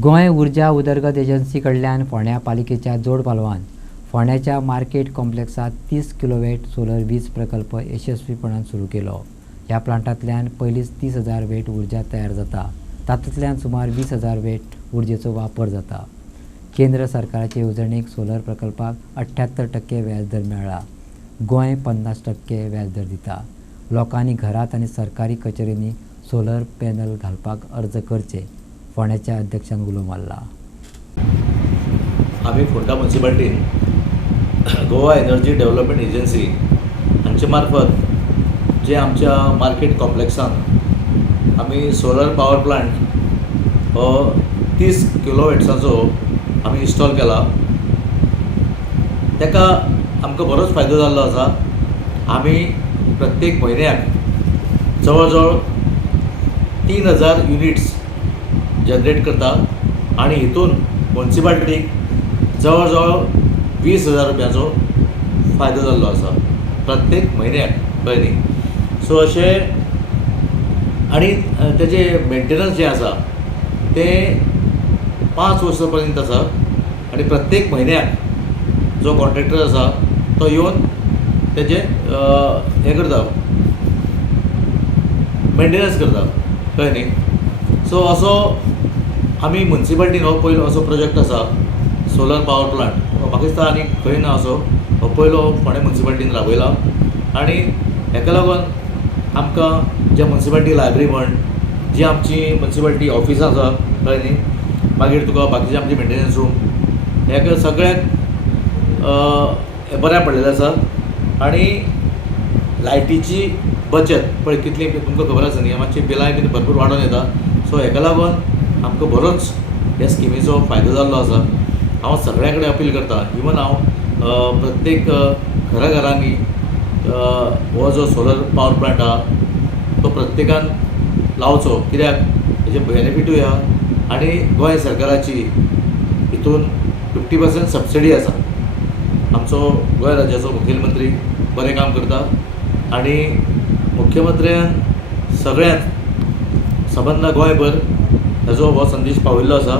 गोंय उर्जा उदरगत एजन्सी कडल्यान फोंड्या पालिकेच्या जोड पालवान फोंड्याच्या मार्केट कॉम्प्लेक्सात 30 किलोवॅट सोलर वीज प्रकल्प यशस्वीपणान सुरू केलो। ह्या प्लांटांतल्यान पयलींच 30,000 वॅट उर्जा तयार जाता। तातूंतल्यान सुमार 20,000 वॅट उर्जेचो वापर जाता। केंद्र सरकाराचे येवजणेक सोलर प्रकल्पाक 78% व्याजदर मेळ्ळा। गोंय 50% व्याजदर दिता। लोकांनी घरात आनी सरकारी कचेऱ्यांनी सोलर पॅनल घालपाक अर्ज करचे, फोंड्याच्या अध्यक्षान उलो मारला। आम्ही फोंडा म्युनिसिपालिटीन गोवा एनर्जी डेव्हलपमेंट एजन्सी हांचे मार्फत जे आमच्या मार्केट कॉम्प्लेक्सान आम्ही सोलर पावर प्लांट हो 30 किलोवॅट्साचो आम्ही इन्स्टॉल केला। ताका आमकां बरोच फायदो जाल्लो आसा। आम्ही प्रत्येक म्हयन्याक जवळ जवळ 3000 युनिट्स जनरेट करता आणि हितून म्युनिसिपालिटीक जवळ जवळ 20,000 रुपयाचो फायदो जाल्लो आसा प्रत्येक म्हयन्याक, कळ्ळें न्ही। सो अशें आनी तेजे मेंटेनन्स जे आसा ते 5 वर्सां पर्यंत आसा आनी प्रत्येक म्हयन्याक जो कॉन्ट्रॅक्टर आसा तो येवन तेजे हें करता, मेंटेनन्स करता, कळ्ळें न्ही। सो असो आमी म्युनिसिपालिटीन हो पयलो असो प्रोजेक्ट आसा सोलर पावर प्लांट, म्हाका दिसता आनी खंय ना असो, हो पयलो फोंड्या म्युनिसिपालिटीन राबयला। आनी हेका लागून आमकां जे म्युनिसिपालिटी लायब्ररी म्हण जी आमची म्युनिसिपालिटी ऑफिसां आसा, कळ्ळें न्ही, मागीर तुका बाकीचे आमचे मेंटेनन्स रूम हेका सगळ्याक बऱ्या पडलेलें आसा। आनी लायटीची बचत पळय कितली तुमकां खबर आसा न्ही, मातशी बिलांय बी भरपूर वाडोन येता। सो हेका लागून आमकां बरोच ह्या स्किमीचो फायदो जाल्लो आसा। हांव सगळ्यां कडेन अपील करता, इवन हांव प्रत्येक घरांनी हो जो सोलर पावर प्लांट आहा तो प्रत्येकान लावचो, कित्याक हेजे बेनिफिटूय आहा आनी गोंय सरकाराची हितून 50% सबसिडी आसा। आमचो गोंय राज्याचो मुखेलमंत्री बरें काम करता आनी मुख्यमंत्र्यान सगळ्यांक सबंद गोंयभर हेजो हो संदेश पावयल्लो आसा।